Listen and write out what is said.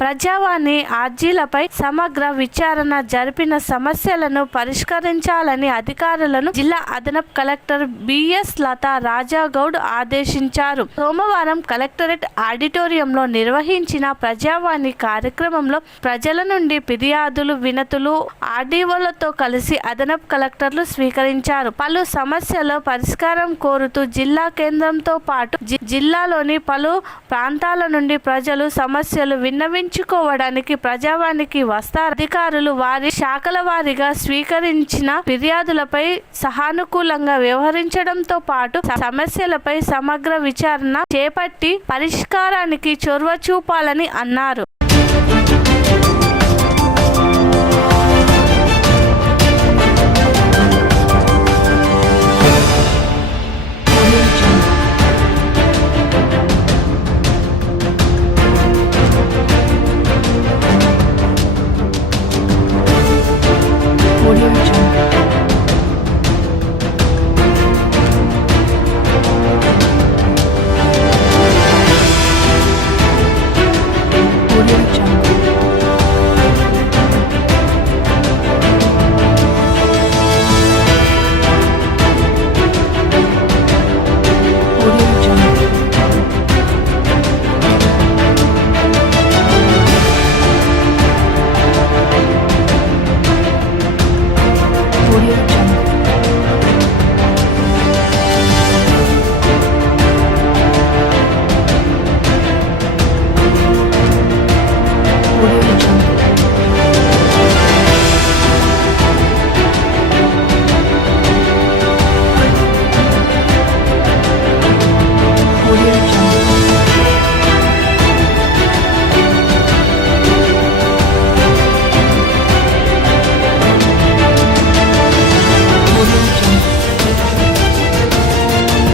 ప్రజావాణి ఆర్జీలపై సమగ్ర విచారణ జరిపిన సమస్యలను పరిష్కరించాలని అధికారులను జిల్లా అదనపు కలెక్టర్ బిఎస్ లతా రాజాగౌడ్ ఆదేశించారు. సోమవారం కలెక్టరేట్ ఆడిటోరియంలో నిర్వహించిన ప్రజావాణి కార్యక్రమంలో ప్రజల నుండి ఫిర్యాదులు, వినతులు ఆర్డీఓలతో కలిసి అదనపు కలెక్టర్లు స్వీకరించారు. పలు సమస్యల పరిష్కారం కోరుతూ జిల్లా కేంద్రంతో పాటు జిల్లాలోని పలు ప్రాంతాల నుండి ప్రజలు సమస్యలు విన్నవించుకోవడానికి ప్రజావాణికి వస్తారు. అధికారులు వారి శాఖల వారీగా స్వీకరించిన ఫిర్యాదులపై సహానుకూలంగా వ్యవహరించడంతో పాటు సమస్యలపై సమగ్ర విచారణ చేపట్టి పరిష్కారానికి చొరవ చూపాలని అన్నారు. Audio Jungle.